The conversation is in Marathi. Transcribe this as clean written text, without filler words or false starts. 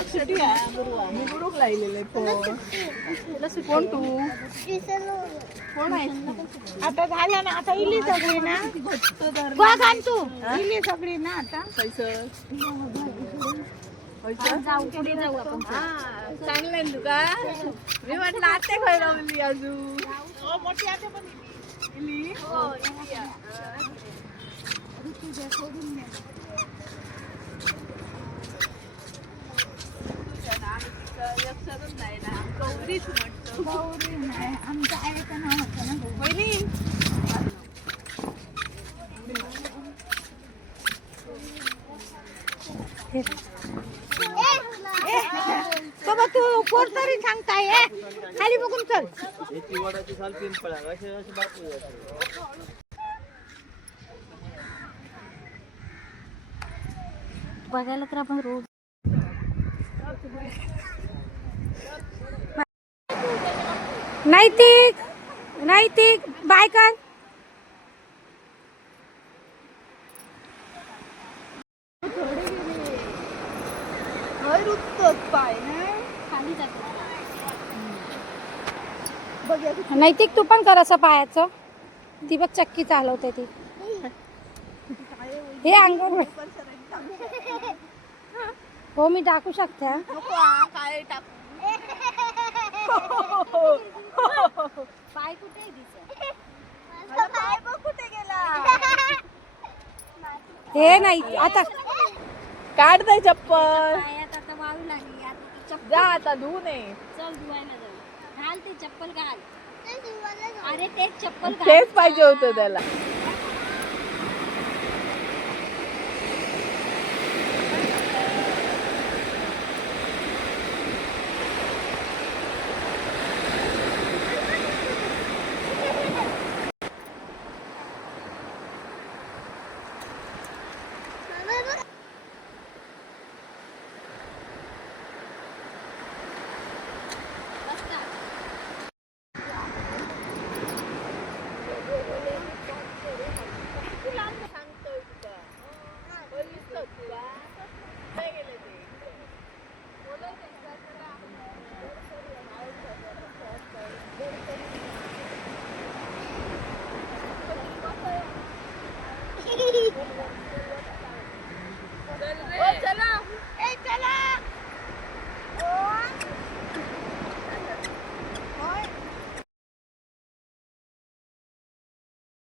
मी गुरुक लायलेले कोण तू कोण आहे आता झालं ना आता इली सगळी ना तू इली सगळी ना आता चांगलंय तुका मी म्हटलं आते खय रावली अजून मोठी आते पण इली लक्षातच नाही ना गौरीच म्हणतो गौरी नाही आमच्या आईचं नाव होतं ना बहिणी बाबा तू कोण तरी सांगताय खाली बघून चल बघायला तर आपण रोज नैतिक नैतिक बाय कर पाय ना नैतिक तू पण कर असं पायाचं ती बघ चक्की चालवते ती हे अंगण हो मी टाकू शकते काय टाकू पाय कुठे कुठे गेला हे नाही आता काढ दे चप्पल आता वाळू लागली आता जा आता धुवू नये चल धुवायला जाऊ घाल ते चप्पल घाल अरे तेच चप्पल तेच पाहिजे होतं त्याला